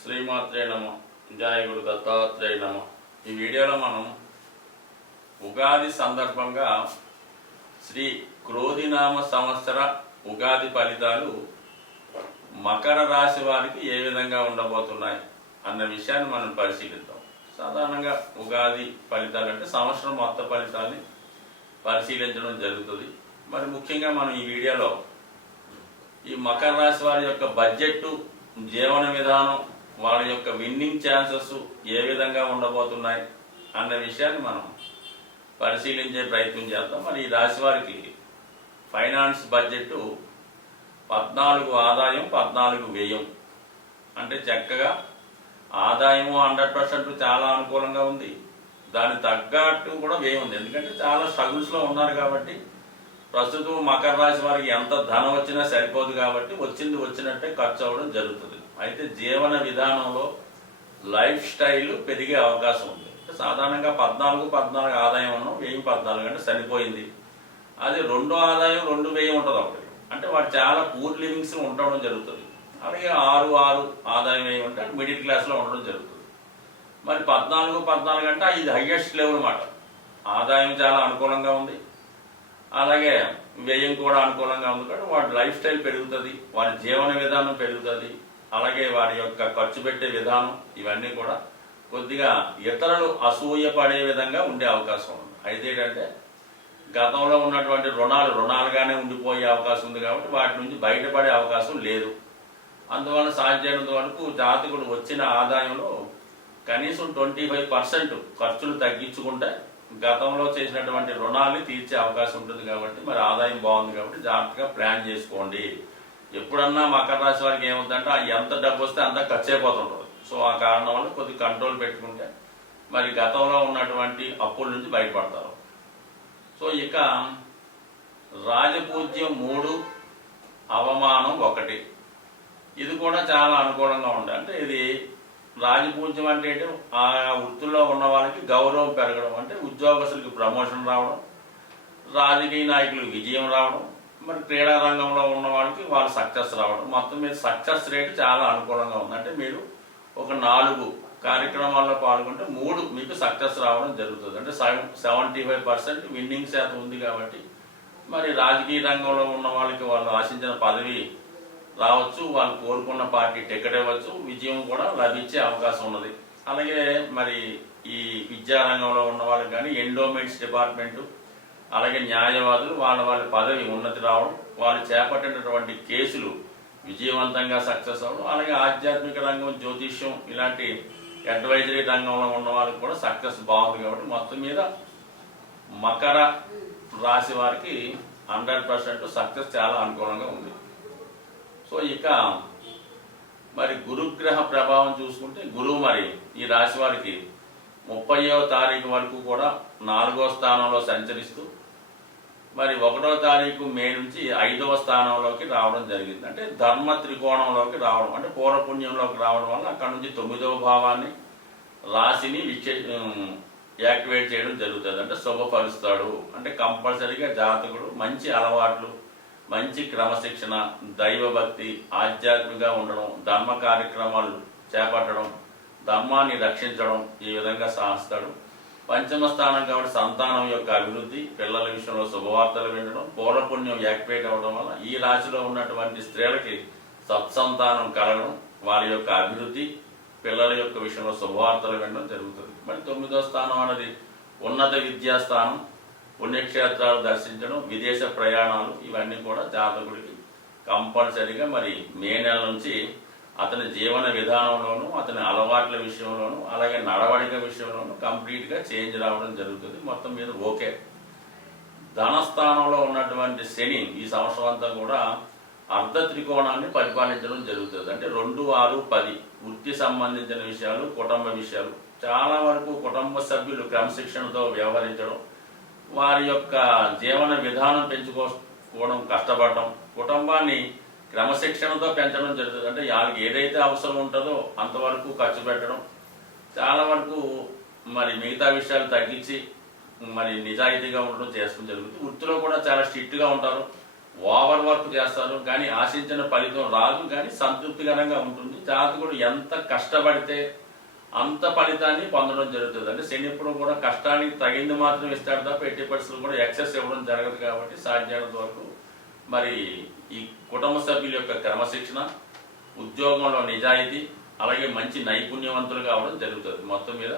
శ్రీమాత్రే నమ జయ దత్తాత్రేయ నమ. ఈ వీడియోలో మనం ఉగాది సందర్భంగా శ్రీ క్రోధినామ సంవత్సర ఉగాది ఫలితాలు మకర రాశి వారికి ఏ విధంగా ఉండబోతున్నాయి అన్న విషయాన్ని మనం పరిశీలిద్దాం. సాధారణంగా ఉగాది ఫలితాలు అంటే సంవత్సరం మొత్తం ఫలితాన్ని పరిశీలించడం జరుగుతుంది. మరి ముఖ్యంగా మనం ఈ వీడియోలో ఈ మకర రాశి వారి యొక్క బడ్జెట్ జీవన విధానం వాళ్ళ యొక్క విన్నింగ్ ఛాన్సెస్ ఏ విధంగా ఉండబోతున్నాయి అన్న విషయాన్ని మనం పరిశీలించే ప్రయత్నం చేద్దాం. మరి ఈ రాశి వారికి ఫైనాన్స్ బడ్జెట్ పద్నాలుగు ఆదాయం పద్నాలుగు వ్యయం. అంటే చక్కగా ఆదాయము హండ్రెడ్ పర్సెంట్ చాలా అనుకూలంగా ఉంది. దాని తగ్గట్టు కూడా వ్యయం ఉంది. ఎందుకంటే చాలా స్ట్రగుల్స్లో ఉన్నారు కాబట్టి ప్రస్తుతం మకర రాశి వారికి ఎంత ధనం వచ్చినా సరిపోదు కాబట్టి వచ్చింది వచ్చినట్టే ఖర్చు అవ్వడం జరుగుతుంది. అయితే జీవన విధానంలో లైఫ్ స్టైల్ పెరిగే అవకాశం ఉంది. సాధారణంగా పద్నాలుగు పద్నాలుగు ఆదాయం ఉన్నాం వెయ్యి పద్నాలుగు అంటే సరిపోయింది. అది రెండో ఆదాయం రెండు వెయ్యి ఉంటుంది ఒకటి. అంటే వాడు చాలా పూర్ లివింగ్స్ ఉండడం జరుగుతుంది. అలాగే ఆరు ఆరు ఆదాయం ఏమి ఉంటే మిడిల్ క్లాస్లో ఉండడం జరుగుతుంది. మరి పద్నాలుగు పద్నాలుగు అంటే ఇది హైయెస్ట్ లెవెల్ మాట ఆదాయం చాలా అనుకూలంగా ఉంది. అలాగే వ్యయం కూడా అనుకూలంగా ఉంది. కాబట్టి వాడి లైఫ్ స్టైల్ పెరుగుతుంది వాడి జీవన విధానం పెరుగుతుంది. అలాగే వాడి యొక్క ఖర్చు పెట్టే విధానం ఇవన్నీ కూడా కొద్దిగా ఇతరులు అసూయ పడే విధంగా ఉండే అవకాశం ఉంది. అయితే ఏంటంటే గతంలో ఉన్నటువంటి రుణాలు రుణాలుగానే ఉండిపోయే అవకాశం ఉంది కాబట్టి వాటి నుంచి బయటపడే అవకాశం లేదు. అందువల్ల సాధ్యమైనంత వరకు జాతకుడు వచ్చిన ఆదాయంలో కనీసం ట్వంటీ ఫైవ్ పర్సెంట్ ఖర్చులు తగ్గించుకుంటే గతంలో చేసినటువంటి రుణాలని తీర్చే అవకాశం ఉంటుంది కాబట్టి మరి ఆదాయం బాగుంది కాబట్టి జాగ్రత్తగా ప్లాన్ చేసుకోండి. ఎప్పుడన్నా మకర రాశి వారికి ఏముందంటే ఎంత డబ్బు వస్తే అంత ఖర్చు అయిపోతుంటుంది సో ఆ కారణం వల్ల కొద్ది కంట్రోల్ పెట్టుకుంటే మరి గతంలో ఉన్నటువంటి అప్పుల నుంచి బయటపడతారు. సో ఇక రాజపూజ్యం మూడు అవమానం ఒకటి. ఇది కూడా చాలా అనుకూలంగా ఉంది అంటే ఇది రాజపూజ్యం అంటే ఆ వృత్తిలో ఉన్న వాళ్ళకి గౌరవం పెరగడం. అంటే ఉద్యోగస్తులకి ప్రమోషన్ రావడం రాజకీయ నాయకులకు విజయం రావడం మరి క్రీడా రంగంలో ఉన్న వాళ్ళకి వాళ్ళు సక్సెస్ రావడం. మొత్తం మీద సక్సెస్ రేట్ చాలా అనుకూలంగా ఉంది. అంటే మీరు ఒక నాలుగు కార్యక్రమాల్లో పాల్గొంటే మూడు మీకు సక్సెస్ రావడం జరుగుతుంది. అంటే సెవెంటీ ఫైవ్ పర్సెంట్ విన్నింగ్ శాతం ఉంది కాబట్టి మరి రాజకీయ రంగంలో ఉన్న వాళ్ళకి వాళ్ళు ఆశించిన పదవి రావచ్చు వాళ్ళు కోరుకున్న పార్టీ టికెట్ ఇవ్వచ్చు విజయం కూడా లభించే అవకాశం ఉన్నది. అలాగే మరి ఈ విద్యా రంగంలో ఉన్న వాళ్ళకి కానీ ఎండోమెంట్స్ డిపార్ట్మెంటు అలాగే న్యాయవాదులు వాళ్ళ వాళ్ళ పదవి ఉన్నతి రావడం వాళ్ళు చేపట్టినటువంటి కేసులు విజయవంతంగా సక్సెస్ అవ్వడం అలాగే ఆధ్యాత్మిక రంగం జ్యోతిష్యం ఇలాంటి అడ్వైజరీ రంగంలో ఉన్న వాళ్ళకి కూడా సక్సెస్ బాగుంది కాబట్టి మొత్తం మీద మకర రాశి వారికి హండ్రెడ్ పర్సెంట్ సక్సెస్ చాలా అనుకూలంగా ఉంది. సో ఇక మరి గురుగ్రహ ప్రభావం చూసుకుంటే గురువు మరి ఈ రాశి వారికి ముప్పయో తారీఖు వరకు కూడా నాలుగో స్థానంలో సంచరిస్తూ మరి ఒకటో తారీఖు మే నుంచి ఐదవ స్థానంలోకి రావడం జరిగింది. అంటే ధర్మ త్రికోణంలోకి రావడం అంటే పూర్వపుణ్యంలోకి రావడం వల్ల అక్కడ నుంచి తొమ్మిదవ భావాన్ని రాశిని విచ్చే యాక్టివేట్ చేయడం జరుగుతుంది. అంటే శుభపరుస్తాడు అంటే కంపల్సరీగా జాతకుడు మంచి అలవాట్లు మంచి క్రమశిక్షణ దైవభక్తి ఆధ్యాత్మికంగా ఉండడం ధర్మ కార్యక్రమాలు చేపట్టడం ధర్మాన్ని రక్షించడం ఈ విధంగా సాధిస్తాడు. పంచమ స్థానం కాబట్టి సంతానం యొక్క అభివృద్ధి పిల్లల విషయంలో శుభవార్తలు వినడం పూర్వపుణ్యం యాక్టివేట్ అవ్వడం వల్ల ఈ రాశిలో ఉన్నటువంటి స్త్రీలకి సత్సంతానం కలగడం వారి యొక్క అభివృద్ధి పిల్లల యొక్క విషయంలో శుభవార్తలు వినడం జరుగుతుంది. మరి తొమ్మిదో స్థానం అనేది ఉన్నత విద్యా స్థానం పుణ్యక్షేత్రాలు దర్శించడం విదేశ ప్రయాణాలు ఇవన్నీ కూడా జాతకుడికి కంపల్సరీగా మరి మే నెల నుంచి అతని జీవన విధానంలోనూ అతని అలవాట్ల విషయంలోనూ అలాగే నడవడిక విషయంలోనూ కంప్లీట్గా చేంజ్ రావడం జరుగుతుంది. మొత్తం మీద ఓకే. ధనస్థానంలో ఉన్నటువంటి శని ఈ సంవత్సరం అంతా కూడా అర్ధ త్రికోణాన్ని పరిపాలించడం జరుగుతుంది. అంటే రెండు ఆరు పది వృత్తి సంబంధించిన విషయాలు కుటుంబ విషయాలు. చాలా వరకు కుటుంబ సభ్యులు క్రమశిక్షణతో వ్యవహరించడం వారి యొక్క జీవన విధానం పెంచుకోవడం కష్టపడడం కుటుంబాన్ని క్రమశిక్షణతో పెంచడం జరుగుతుంది. అంటే వాళ్ళకి ఏదైతే అవసరం ఉంటుందో అంతవరకు ఖర్చు పెట్టడం. చాలా వరకు మరి మిగతా విషయాలు తగ్గించి మరి నిజాయితీగా ఉండడం చేస్తూ జరుగుతుంది. వృత్తిలో కూడా చాలా స్ట్రిక్ట్గా ఉంటారు. ఓవర్ వర్క్ చేస్తారు. కానీ ఆశించిన ఫలితం రాదు. కానీ సంతృప్తికరంగా ఉంటుంది. జాతకుడు ఎంత కష్టపడితే అంత ఫలితాన్ని పొందడం జరుగుతుంది. అంటే శని ఎప్పుడు కూడా కష్టానికి తగింది మాత్రం ఇస్తాడు తప్ప ఎట్టి పరిస్థితులు కూడా ఎక్సెస్ ఇవ్వడం జరగదు కాబట్టి సాధ్యమైనంత వరకు మరి ఈ కుటుంబ సభ్యుల యొక్క క్రమశిక్షణ ఉద్యోగంలో నిజాయితీ అలాగే మంచి నైపుణ్యవంతులు కావడం జరుగుతుంది. మొత్తం మీద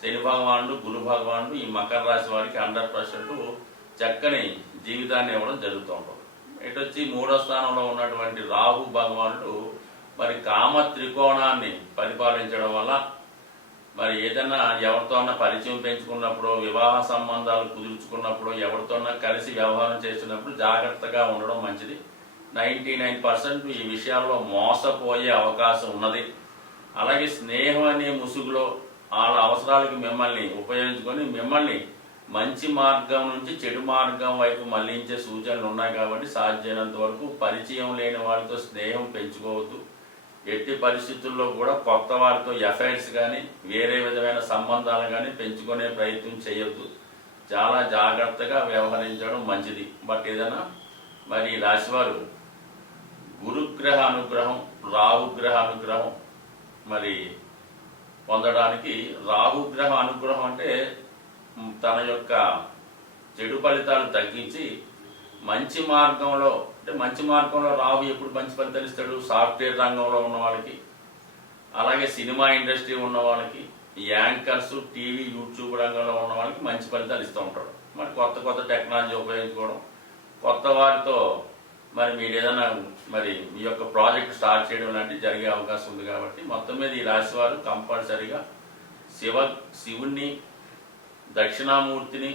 శని భగవానుడు గురు భగవానుడు ఈ మకర రాశి వారికి హండ్రెడ్ పర్సెంట్ చక్కని జీవితాన్ని ఇవ్వడం జరుగుతూ ఉంటుంది. ఇటు వచ్చి మూడో స్థానంలో ఉన్నటువంటి రాహు భగవానుడు మరి కామ త్రికోణాన్ని పరిపాలించడం వల్ల మరి ఏదైనా ఎవరితోన్నా పరిచయం పెంచుకున్నప్పుడు వివాహ సంబంధాలు కుదుర్చుకున్నప్పుడు ఎవరితోన్నా కలిసి వ్యవహారం చేస్తున్నప్పుడు జాగ్రత్తగా ఉండడం మంచిది. నైంటీ నైన్ పర్సెంట్ ఈ విషయాల్లో మోసపోయే అవకాశం ఉన్నది. అలాగే స్నేహం అనే ముసుగులో వాళ్ళ అవసరాలకు మిమ్మల్ని ఉపయోగించుకొని మిమ్మల్ని మంచి మార్గం నుంచి చెడు మార్గం వైపు మళ్ళించే సూచనలు ఉన్నాయి కాబట్టి సాధ్యమైనంత వరకు పరిచయం లేని వారితో స్నేహం పెంచుకోవద్దు. ఎట్టి పరిస్థితుల్లో కూడా కొత్త వారితో ఎఫైర్స్ కానీ వేరే విధమైన సంబంధాలు కానీ పెంచుకునే ప్రయత్నం చేయొద్దు. చాలా జాగ్రత్తగా వ్యవహరించడం మంచిది. బట్ ఏదైనా మరి ఈ రాశివారు గురుగ్రహ అనుగ్రహం రాహుగ్రహ అనుగ్రహం మరి పొందడానికి రాహుగ్రహ అనుగ్రహం అంటే తన యొక్క చెడు ఫలితాలు తగ్గించి మంచి మార్గంలో అంటే మంచి మార్గంలో రావు ఎప్పుడు మంచి ఫలితాలు ఇస్తాడు సాఫ్ట్వేర్ రంగంలో ఉన్న వాళ్ళకి. అలాగే సినిమా ఇండస్ట్రీ ఉన్న వాళ్ళకి. యాంకర్స్ టీవీ యూట్యూబ్ రంగంలో ఉన్న వాళ్ళకి మంచి ఫలితాలు ఇస్తూ ఉంటాడు. మరి కొత్త కొత్త టెక్నాలజీ ఉపయోగించుకోవడం. కొత్త వారితో మరి మీరు ఏదైనా మరి మీ యొక్క ప్రాజెక్ట్ స్టార్ట్ చేయడం లాంటివి జరిగే అవకాశం ఉంది కాబట్టి మొత్తం మీద ఈ రాశి వారు కంపల్సరిగా శివ శివుణ్ణి దక్షిణామూర్తిని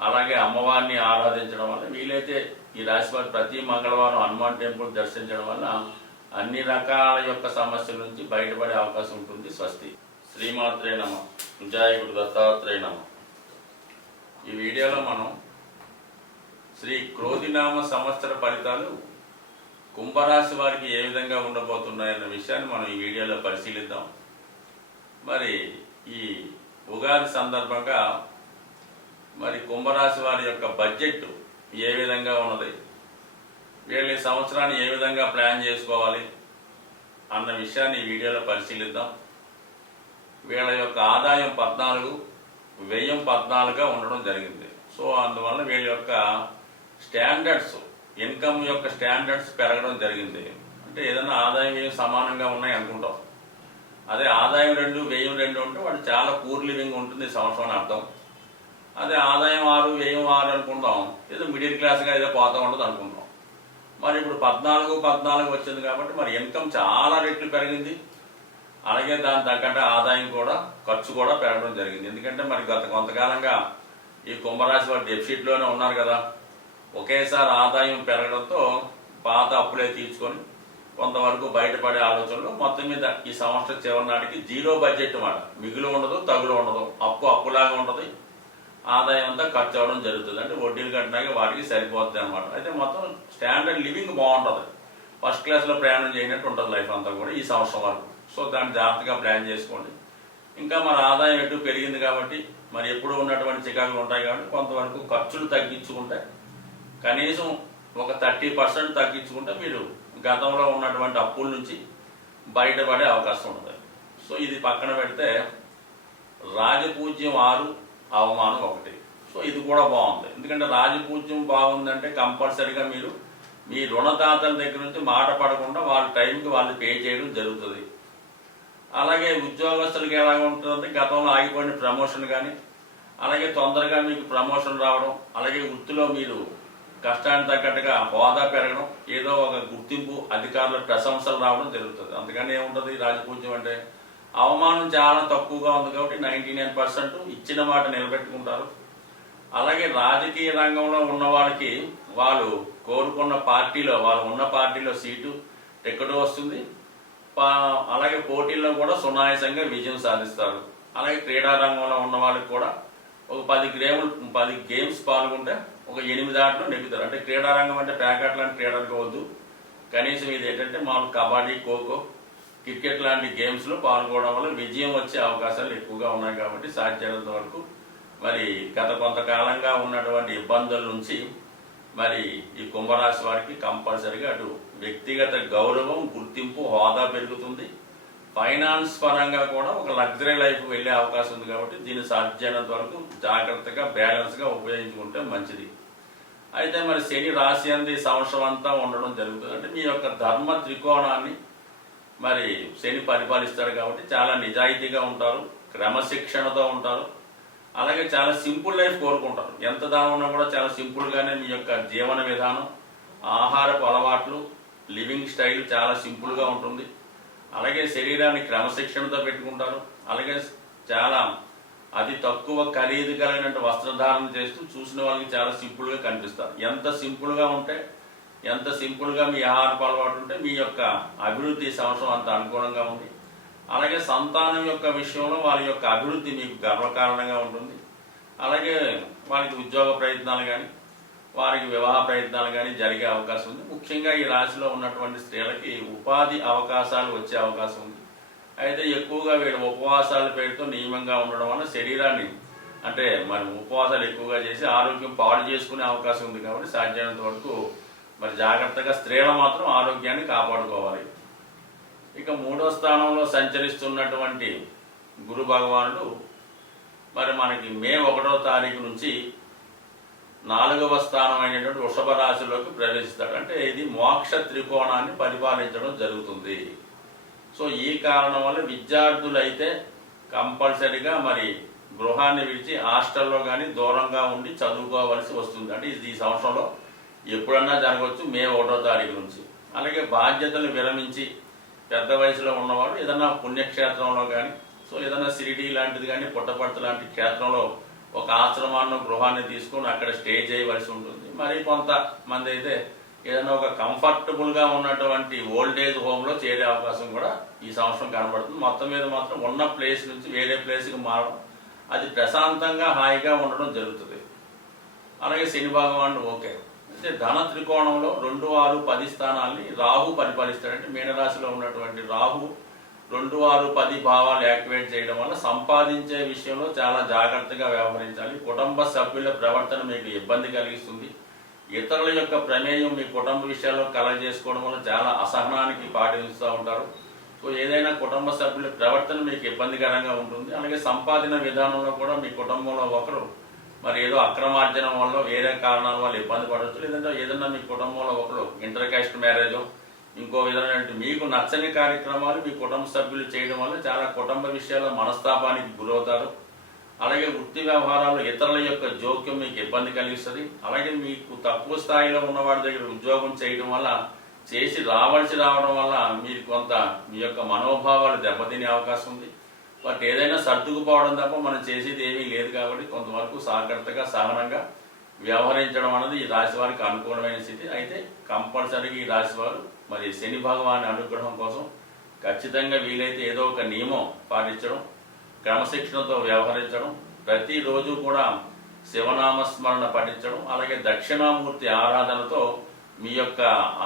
అలాగే అమ్మవారిని ఆరాధించడం వల్ల వీలైతే ఈ రాశి వారు ప్రతి మంగళవారం హనుమాన్ టెంపుల్ దర్శించడం వల్ల అన్ని రకాల యొక్క సమస్యల నుంచి బయటపడే అవకాశం ఉంటుంది. స్వస్తి. శ్రీమాత్రే నమ. విజాయకుడు దత్తాత్రేయ నమ. ఈ వీడియోలో మనం శ్రీ క్రోధినామ సంవత్సర ఫలితాలు కుంభరాశి వారికి ఏ విధంగా ఉండబోతున్నాయన్న విషయాన్ని మనం ఈ వీడియోలో పరిశీలిద్దాం. మరి ఈ ఉగాది సందర్భంగా మరి కుంభరాశి వారి యొక్క బడ్జెట్ ఏ విధంగా ఉన్నది? వీళ్ళ సంవత్సరాన్ని ఏ విధంగా ప్లాన్ చేసుకోవాలి? అన్న విషయాన్ని ఈ వీడియోలో పరిశీలిద్దాం. వీళ్ళ యొక్క ఆదాయం పద్నాలుగు వ్యయం పద్నాలుగుగా ఉండడం జరిగింది. సో అందువల్ల వీళ్ళ యొక్క స్టాండర్డ్స్ ఇన్కమ్ యొక్క స్టాండర్డ్స్ పెరగడం జరిగింది. అంటే ఏదైనా ఆదాయం వ్యయం సమానంగా ఉన్నాయి అనుకుంటాం. అదే ఆదాయం రెండు వ్యయం రెండు ఉంటే వాడు చాలా పూర్ లివింగ్ ఉంటుంది సంవత్సరం అర్థం. అదే ఆదాయం ఆరు వ్యయం ఆరు అనుకుంటాం. ఏదో మిడిల్ క్లాస్గా ఏదో పోతా ఉండదు అనుకుంటాం. మరి ఇప్పుడు పద్నాలుగు పద్నాలుగు వచ్చింది కాబట్టి మరి ఇన్కమ్ చాలా రెట్లు పెరిగింది. అలాగే దాని తగ్గట్టు ఆదాయం కూడా ఖర్చు కూడా పెరగడం జరిగింది. ఎందుకంటే మరి గత కొంతకాలంగా ఈ కుంభరాశి వారు డెఫిసిట్లోనే ఉన్నారు కదా. ఒకేసారి ఆదాయం పెరగడంతో పాత అప్పులే తీర్చుకొని కొంతవరకు బయటపడే ఆలోచనలు మొత్తం మీద ఈ సంవత్సరం చివరి నాటికి జీరో బడ్జెట్ మాట. మిగులు ఉండదు తగులు ఉండదు. అప్పు అప్పులాగా ఉండదు ఆదాయం అంతా ఖర్చు అవ్వడం జరుగుతుంది. అంటే వడ్డీలు కట్టినాక వాటికి సరిపోతుంది అనమాట అయితే మొత్తం స్టాండర్డ్ లివింగ్ బాగుంటుంది. ఫస్ట్ క్లాస్లో ప్రయాణం చేయనట్టు ఉంటుంది లైఫ్ అంతా కూడా ఈ సంవత్సరం వరకు. సో దాన్ని జాగ్రత్తగా ప్లాన్ చేసుకోండి. ఇంకా మన ఆదాయం ఎటు పెరిగింది కాబట్టి మరి ఎప్పుడు ఉన్నటువంటి చికాకులు ఉంటాయి కాబట్టి కొంతవరకు ఖర్చులు తగ్గించుకుంటే కనీసం ఒక థర్టీ పర్సెంట్ తగ్గించుకుంటే మీరు గతంలో ఉన్నటువంటి అప్పుల నుంచి బయటపడే అవకాశం ఉంటుంది. సో ఇది పక్కన పెడితే రాజపూజ్యం ఆరు అవమానం ఒకటి. సో ఇది కూడా బాగుంది. ఎందుకంటే రాజపూజ్యం బాగుందంటే కంపల్సరిగా మీరు మీ రుణదాతల దగ్గర నుంచి మాట పడకుండా వాళ్ళ టైంకి వాళ్ళు పే చేయడం జరుగుతుంది. అలాగే ఉద్యోగస్తులకి ఎలా ఉంటుందంటే గతంలో ఆగిపోయిన ప్రమోషన్ కానీ అలాగే తొందరగా మీకు ప్రమోషన్ రావడం అలాగే వృత్తిలో మీరు కష్టానికి తగ్గట్టుగా హోదా పెరగడం ఏదో ఒక గుర్తింపు అధికారుల ప్రశంసలు రావడం జరుగుతుంది. అందుకని ఏముంటుంది రాజపూజ్యం అంటే అవమానం చాలా తక్కువగా ఉంది కాబట్టి నైంటీ నైన్ పర్సెంట్ ఇచ్చిన మాట నిలబెట్టుకుంటారు. అలాగే రాజకీయ రంగంలో ఉన్న వాళ్ళకి వాళ్ళు కోరుకున్న పార్టీలో వాళ్ళు ఉన్న పార్టీలో సీటు టికెట్ వస్తుంది. పా- అలాగే పోటీల్లో కూడా సునాయాసంగా విజయం సాధిస్తారు. అలాగే క్రీడా రంగంలో ఉన్న వాళ్ళకి కూడా ఒక పది గేములు పది గేమ్స్ పాల్గొంటే ఒక ఎనిమిది ఆటలు నెగ్గుతారు. అంటే క్రీడారంగం అంటే ప్యాకెట్ లాంటి క్రీడలు అనుకోవద్దు కనీసం ఇది ఏంటంటే మామూలు కబడ్డీ ఖోఖో క్రికెట్ లాంటి గేమ్స్లో పాల్గొనడం వల్ల విజయం వచ్చే అవకాశాలు ఎక్కువగా ఉన్నాయి కాబట్టి సాధ్యమైనంత వరకు మరి గత కొంతకాలంగా ఉన్నటువంటి ఇబ్బందుల నుంచి మరి ఈ కుంభరాశి వారికి కంపల్సరిగా అటు వ్యక్తిగత గౌరవం గుర్తింపు హోదా పెరుగుతుంది. ఫైనాన్స్ పరంగా కూడా ఒక లగ్జరీ లైఫ్ వెళ్ళే అవకాశం ఉంది కాబట్టి దీన్ని సాధ్యమైనంత వరకు జాగ్రత్తగా బ్యాలెన్స్గా ఉపయోగించుకుంటే మంచిది. అయితే మరి శని రాశి అంది సంవత్సరం అంతా ఉండడం జరుగుతుంది. అంటే మీ యొక్క ధర్మ త్రికోణాన్ని మరి శని పరిపాలిస్తాడు కాబట్టి చాలా నిజాయితీగా ఉంటారు క్రమశిక్షణతో ఉంటారు. అలాగే చాలా సింపుల్ లైఫ్ కోరుకుంటారు. ఎంత దానం ఉన్నా కూడా చాలా సింపుల్గానే మీ యొక్క జీవన విధానం ఆహారపు అలవాట్లు లివింగ్ స్టైల్ చాలా సింపుల్గా ఉంటుంది. అలాగే శరీరాన్ని క్రమశిక్షణతో పెట్టుకుంటారు. అలాగే చాలా అతి తక్కువ ఖరీదు కలిగినట్టు వస్త్రధారణ చేస్తూ చూసిన వాళ్ళకి చాలా సింపుల్గా కనిపిస్తారు. ఎంత సింపుల్గా ఉంటే ఎంత సింపుల్గా మీ ఆహారపు అలవాటు ఉంటే మీ యొక్క అభివృద్ధి సంవత్సరం అంత అనుకూలంగా ఉంది. అలాగే సంతానం యొక్క విషయంలో వారి యొక్క అభివృద్ధి మీకు గర్వకారణంగా ఉంటుంది. అలాగే వారికి ఉద్యోగ ప్రయత్నాలు కానీ వారికి వివాహ ప్రయత్నాలు కానీ జరిగే అవకాశం ఉంది. ముఖ్యంగా ఈ రాశిలో ఉన్నటువంటి స్త్రీలకి ఉపాధి అవకాశాలు వచ్చే అవకాశం ఉంది. అయితే ఎక్కువగా వీళ్ళు ఉపవాసాల పేరుతో నియమంగా ఉండడం వల్ల శరీరాన్ని అంటే మరి ఉపవాసాలు ఎక్కువగా చేసి ఆరోగ్యం పాడు చేసుకునే అవకాశం ఉంది కాబట్టి సాధ్యమైనంత వరకు మరి జాగ్రత్తగా స్త్రీలు మాత్రం ఆరోగ్యాన్ని కాపాడుకోవాలి. ఇక మూడో స్థానంలో సంచరిస్తున్నటువంటి గురు భగవానుడు మరి మనకి మే ఒకటో తారీఖు నుంచి నాలుగవ స్థానం అయినటువంటి వృషభ రాశిలోకి ప్రవేశిస్తాడు. అంటే ఇది మోక్ష త్రికోణాన్ని పరిపాలించడం జరుగుతుంది. సో ఈ కారణం వల్ల విద్యార్థులైతే కంపల్సరిగా మరి గృహాన్ని విడిచి హాస్టల్లో కానీ దూరంగా ఉండి చదువుకోవలసి వస్తుంది. అంటే ఇది ఈ సంవత్సరంలో ఎప్పుడన్నా జరగవచ్చు మే ఒకటో తారీఖు నుంచి. అలాగే బాధ్యతలు విరమించి పెద్ద వయసులో ఉన్నవాడు ఏదైనా పుణ్యక్షేత్రంలో కానీ సో ఏదైనా సిరిడి లాంటిది కానీ పుట్టపర్తి లాంటి క్షేత్రంలో ఒక ఆశ్రమాన్ని గృహాన్ని తీసుకొని అక్కడ స్టే చేయవలసి ఉంటుంది. మరి కొంతమంది అయితే ఏదైనా ఒక కంఫర్టబుల్గా ఉన్నటువంటి ఓల్డ్ ఏజ్ హోమ్లో చేరే అవకాశం కూడా ఈ సంవత్సరం కనబడుతుంది. మొత్తం మీద మాత్రం ఉన్న ప్లేస్ నుంచి వేరే ప్లేస్కి మారడం అది ప్రశాంతంగా హాయిగా ఉండడం జరుగుతుంది. అలాగే శని భగవానుడు ఓకే. అంటే ధన త్రికోణంలో రెండు ఆరు పది స్థానాల్ని రాహు పరిపాలిస్తాడంటే మీనరాశిలో ఉన్నటువంటి రాహు రెండు ఆరు పది భావాలు యాక్టివేట్ చేయడం వల్ల సంపాదించే విషయంలో చాలా జాగ్రత్తగా వ్యవహరించాలి. కుటుంబ సభ్యుల ప్రవర్తన మీకు ఇబ్బంది కలిగిస్తుంది. ఇతరుల యొక్క ప్రమేయం మీ కుటుంబ విషయాల్లో కలగజేసుకోవడం వల్ల చాలా అసహనానికి పాటిస్తూ ఉంటారు. సో ఏదైనా కుటుంబ సభ్యుల ప్రవర్తన మీకు ఇబ్బందికరంగా ఉంటుంది. అలాగే సంపాదన విధానంలో కూడా మీ కుటుంబంలో ఒకరు మరి ఏదో అక్రమార్జనం వల్ల వేరే కారణాల వల్ల ఇబ్బంది పడవచ్చు లేదంటే ఏదన్నా మీ కుటుంబంలో ఒకరు ఇంటర్కాస్ట్ మ్యారేజ్ ఇంకో విధమైన మీకు నచ్చని కార్యక్రమాలు మీ కుటుంబ సభ్యులు చేయడం వల్ల చాలా కుటుంబ విషయాల్లో మనస్తాపానికి గురవుతారు. అలాగే వృత్తి వ్యవహారాలు ఇతరుల యొక్క జోక్యం మీకు ఇబ్బంది కలిగిస్తుంది. అలాగే మీకు తక్కువ స్థాయిలో ఉన్నవాడి దగ్గర ఉద్యోగం చేయడం వల్ల చేసి రావాల్సి రావడం వల్ల మీరు కొంత మీ యొక్క మనోభావాలు దెబ్బతినే అవకాశం ఉంది. వాటి ఏదైనా సర్దుకుపోవడం తప్ప మనం చేసేది ఏమీ లేదు కాబట్టి కొంతవరకు జాగ్రత్తగా సహనంగా వ్యవహరించడం అనేది ఈ రాశి వారికి అనుకూలమైన స్థితి. అయితే కంపల్సరీగా ఈ రాశి వారు మరి శని భగవాన్ అనుగ్రహం కోసం ఖచ్చితంగా వీలైతే ఏదో ఒక నియమం పాటించడం క్రమశిక్షణతో వ్యవహరించడం ప్రతిరోజు కూడా శివనామస్మరణ పఠించడం అలాగే దక్షిణామూర్తి ఆరాధనతో మీ యొక్క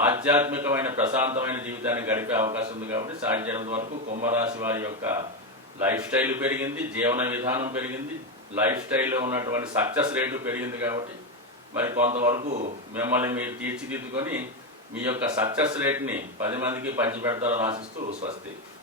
ఆధ్యాత్మికమైన ప్రశాంతమైన జీవితాన్ని గడిపే అవకాశం ఉంది కాబట్టి సాధ్యమైనంత వరకు కుంభరాశి వారి యొక్క లైఫ్ స్టైల్ పెరిగింది జీవన విధానం పెరిగింది లైఫ్ స్టైల్లో ఉన్నటువంటి సక్సెస్ రేటు పెరిగింది కాబట్టి మరి కొంతవరకు మిమ్మల్ని మీరు తీర్చిదిద్దుకొని మీ యొక్క సక్సెస్ రేట్ని పది మందికి పంచిపెడతారని ఆశిస్తూ స్వస్తి.